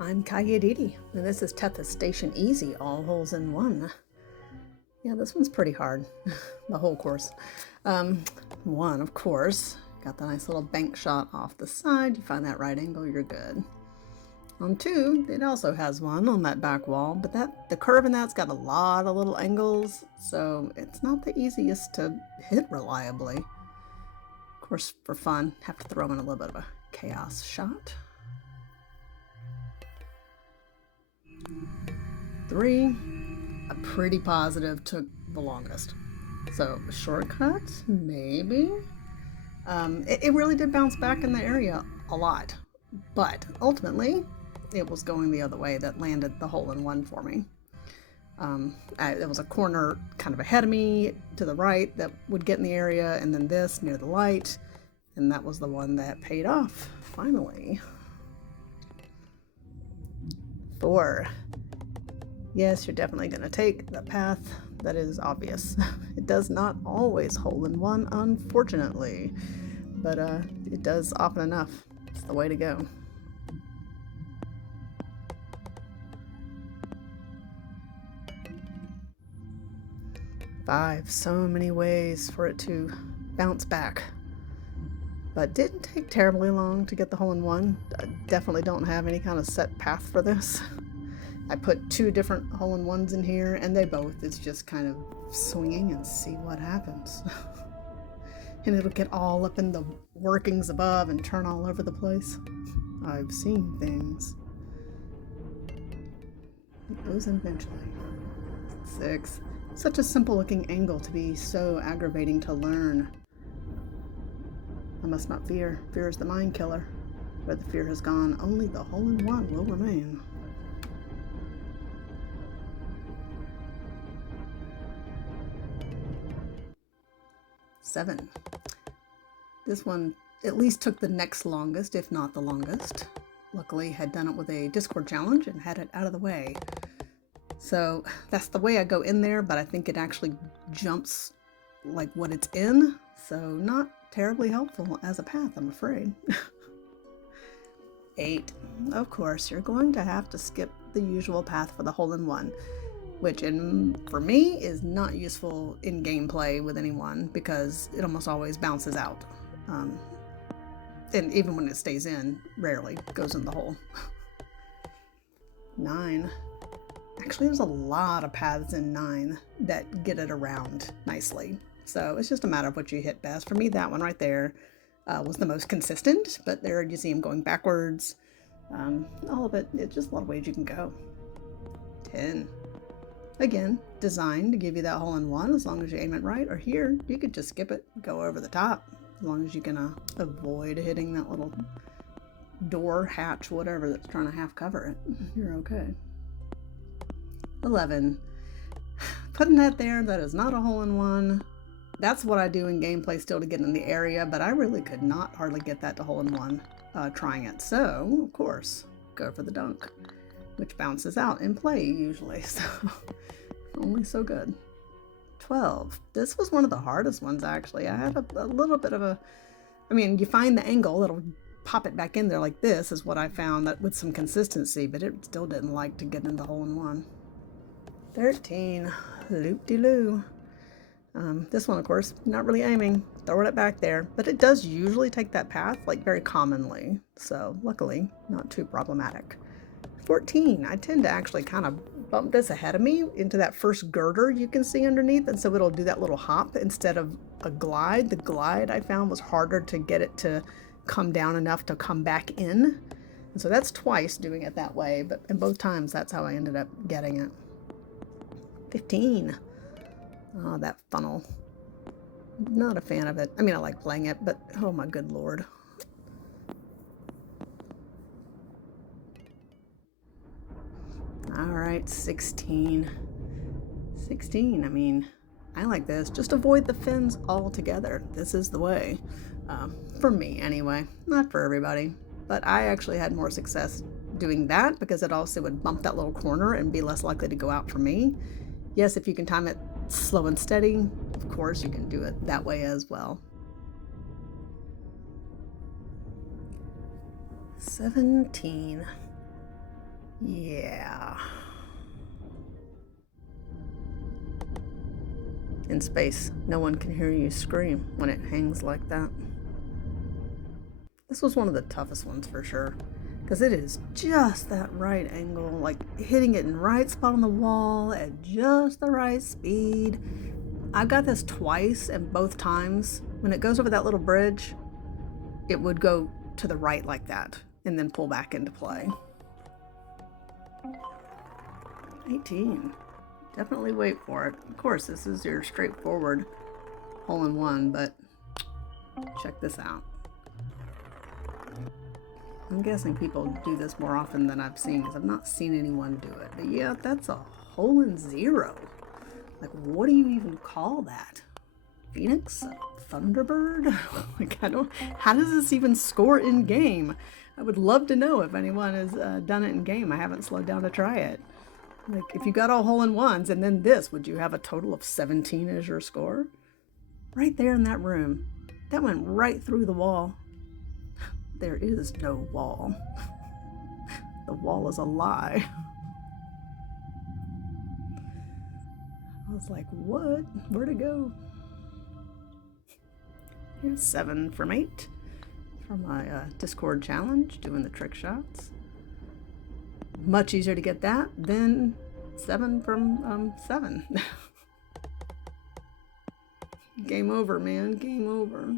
I'm Kayaditi, and this is Tethys Station Easy, all holes in one. Yeah, this one's pretty hard, the whole course. One, of course, got the nice little bank shot off the side. You find that right angle, you're good. On two, it also has one on that back wall, but the curve in that's got a lot of little angles, so it's not the easiest to hit reliably. Of course, for fun, have to throw in a little bit of a chaos shot. Three, a pretty positive, took the longest. So shortcut, maybe? It really did bounce back in the area a lot, but ultimately it was going the other way that landed the hole in one for me. There was a corner kind of ahead of me to the right that would get in the area, and then this near the light, and that was the one that paid off finally. Four. Yes, you're definitely going to take the path that is obvious. It does not always hole in one, unfortunately, but it does often enough. It's the way to go. Five, so many ways for it to bounce back, but didn't take terribly long to get the hole in one. I definitely don't have any kind of set path for this. I put two different hole-in-ones in here, and it's just kind of swinging and see what happens. And it'll get all up in the workings above and turn all over the place. I've seen things. It goes eventually. Six. Such a simple looking angle to be so aggravating to learn. I must not fear. Fear is the mind killer. Where the fear has gone, only the hole-in-one will remain. Seven. This one at least took the next longest, if not the longest. Luckily, had done it with a Discord challenge and had it out of the way. So that's the way I go in there, but I think it actually jumps like what it's in. So not terribly helpful as a path, I'm afraid. 8. Of course, you're going to have to skip the usual path for the hole-in-one, which for me is not useful in gameplay with anyone because it almost always bounces out. And even when it stays in, rarely goes in the hole. 9. Actually, there's a lot of paths in 9 that get it around nicely. So it's just a matter of what you hit best. For me, that one right there was the most consistent, but there you see him going backwards. All of it, it's just a lot of ways you can go. 10. Again, designed to give you that hole-in-one as long as you aim it right. Or here, you could just skip it, go over the top, as long as you can avoid hitting that little door, hatch, whatever that's trying to half cover it. You're okay. 11. Putting that there, that is not a hole-in-one. That's what I do in gameplay still to get in the area, but I really could not hardly get that to hole-in-one trying it. So, of course, go for the dunk, which bounces out in play usually, so only so good. 12. This was one of the hardest ones, actually. I had a little bit of you find the angle, it'll pop it back in there like this is what I found, that with some consistency, but it still didn't like to get into hole-in-one. 13. Loop-de-loo. This one, of course, not really aiming, throwing it back there, but it does usually take that path, like very commonly, so luckily not too problematic. 14. I tend to actually kind of bump this ahead of me into that first girder you can see underneath, and so it'll do that little hop instead of a glide. The glide I found was harder to get it to come down enough to come back in, and so that's twice doing it that way, but in both times that's how I ended up getting it. 15. Oh, that funnel. Not a fan of it. I mean, I like playing it, but oh my good lord. All right, 16. 16, I like this. Just avoid the fins altogether. This is the way. For me, anyway. Not for everybody. But I actually had more success doing that because it also would bump that little corner and be less likely to go out for me. Yes, if you can time it slow and steady, of course you can do it that way as well. 17. Yeah. In space, no one can hear you scream when it hangs like that. This was one of the toughest ones for sure, because it is just that right angle, like hitting it in the right spot on the wall at just the right speed. I've got this twice, and both times, when it goes over that little bridge, it would go to the right like that, and then pull back into play. 18. Definitely wait for it. Of course, this is your straightforward hole-in-one, but check this out. I'm guessing people do this more often than I've seen, because I've not seen anyone do it. But yeah, that's a hole-in-zero. Like, what do you even call that? Phoenix? Thunderbird? Like, how does this even score in game? I would love to know if anyone has done it in game. I haven't slowed down to try it. Like, if you got all hole-in-ones and then this, would you have a total of 17 as your score? Right there in that room. That went right through the wall. There is no wall. The wall is a lie. I was like, what? Where'd it go? Here's 7 from 8 for my Discord challenge, doing the trick shots. Much easier to get that than 7 from 7. Game over, man. Game over.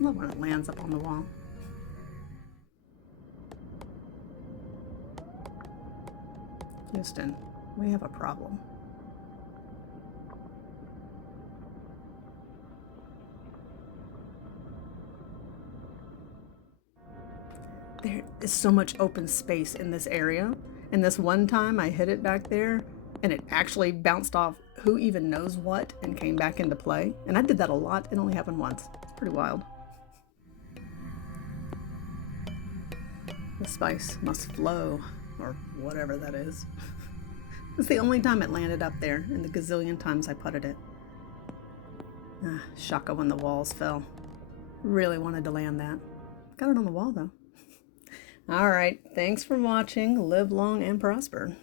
Love when it lands up on the wall. Houston, we have a problem. There is so much open space in this area. And this one time I hit it back there and it actually bounced off who even knows what and came back into play. And I did that a lot. It only happened once. It's pretty wild. The spice must flow, or whatever that is. It's the only time it landed up there in the gazillion times I putted it. Shaka when the walls fell. Really wanted to land that. Got it on the wall though. All right, thanks for watching. Live long and prosper.